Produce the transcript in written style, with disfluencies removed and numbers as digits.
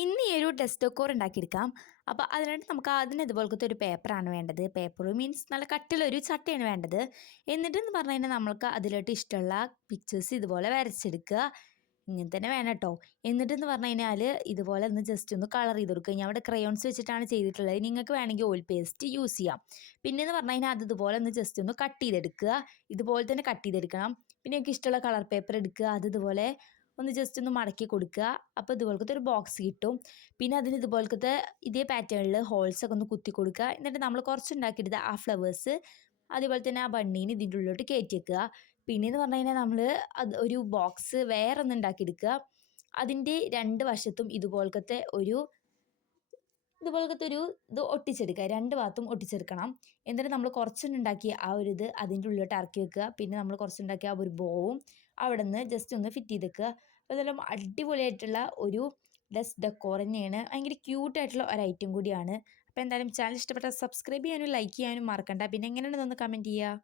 ഇന്ന് ഈ ഒരു ഡെസ്ക് ഡെക്കോർ ഉണ്ടാക്കിയെടുക്കാം. അപ്പോൾ അതിനായിട്ട് നമുക്ക് അതിന് ഇതുപോലത്തെ ഒരു പേപ്പറാണ് വേണ്ടത്. പേപ്പർ മീൻസ് നല്ല കട്ടിയുള്ളൊരു ചട്ടയാണ് വേണ്ടത്. എന്നിട്ടെന്ന് പറഞ്ഞു കഴിഞ്ഞാൽ നമ്മൾക്ക് അതിലോട്ട് ഇഷ്ടമുള്ള പിക്ചേഴ്സ് ഇതുപോലെ വരച്ചെടുക്കുക. ഇങ്ങനെ തന്നെ വേണം കേട്ടോ. എന്നിട്ടെന്ന് പറഞ്ഞു കഴിഞ്ഞാൽ ഇതുപോലെ ഒന്ന് ജസ്റ്റ് ഒന്ന് കളർ ചെയ്ത് കൊടുക്കുക. ഞാൻ അവിടെ ക്രയോൺസ് വെച്ചിട്ടാണ് ചെയ്തിട്ടുള്ളത്. നിങ്ങൾക്ക് വേണമെങ്കിൽ ഓയിൽ പേസ്റ്റ് യൂസ് ചെയ്യാം. പിന്നെയെന്ന് പറഞ്ഞു കഴിഞ്ഞാൽ അത് ഇതുപോലെ ഒന്ന് ജസ്റ്റ് ഒന്ന് കട്ട് ചെയ്തെടുക്കുക. ഇതുപോലെ തന്നെ കട്ട് ചെയ്തെടുക്കണം. പിന്നെ എനിക്ക് ഇഷ്ടമുള്ള കളർ പേപ്പർ എടുക്കുക. അത് ഇതുപോലെ ഒന്ന് ജസ്റ്റ് ഒന്ന് മടക്കി കൊടുക്കുക. അപ്പോൾ ഇതുപോലത്തെ ഒരു ബോക്സ് കിട്ടും. പിന്നെ അതിന് ഇതുപോലത്തെ ഇതേ പാറ്റേണിൽ ഹോൾസൊക്കെ ഒന്ന് കുത്തി കൊടുക്കുക. എന്നിട്ട് നമ്മൾ കുറച്ചുണ്ടാക്കിയെടുത്ത ആ ഫ്ലവേഴ്സ് അതേപോലെ തന്നെ ആ ബണ്ണീന് ഇതിൻ്റെ ഉള്ളിലോട്ട് കയറ്റി വെക്കുക. പിന്നെയെന്ന് പറഞ്ഞു കഴിഞ്ഞാൽ നമ്മൾ അത് ഒരു ബോക്സ് വേറെ ഒന്ന് ഉണ്ടാക്കിയെടുക്കുക. അതിൻ്റെ രണ്ട് വശത്തും ഇതുപോലത്തെ ഒരു ഇത് ഒട്ടിച്ചെടുക്കുക. രണ്ട് ഭാഗത്തും ഒട്ടിച്ചെടുക്കണം. എന്നിട്ട് നമ്മൾ കുറച്ചുണ്ടാക്കിയ ആ ഒരു ഇത് അതിൻ്റെ ഉള്ളിലോട്ട് ഇറക്കി വെക്കുക. പിന്നെ നമ്മൾ കുറച്ചുണ്ടാക്കിയ ആ ഒരു ബോവും അവിടെ നിന്ന് ജസ്റ്റ് ഒന്ന് ഫിറ്റ് ചെയ്ത് വെക്കുക. അപ്പോൾ ഇതെല്ലാം അടിപൊളിയായിട്ടുള്ള ഒരു ഡെസ്ക് ഡെക്കോർ തന്നെയാണ്. ഭയങ്കര ക്യൂട്ടായിട്ടുള്ള ഒരു ഐറ്റം കൂടിയാണ്. അപ്പോൾ എന്തായാലും ചാനൽ ഇഷ്ടപ്പെട്ടാൽ സബ്സ്ക്രൈബ് ചെയ്യാനും ലൈക്ക് ചെയ്യാനും മറക്കണ്ട. പിന്നെ എങ്ങനെയുണ്ടെന്നൊന്ന് കമൻറ്റ് ചെയ്യുക.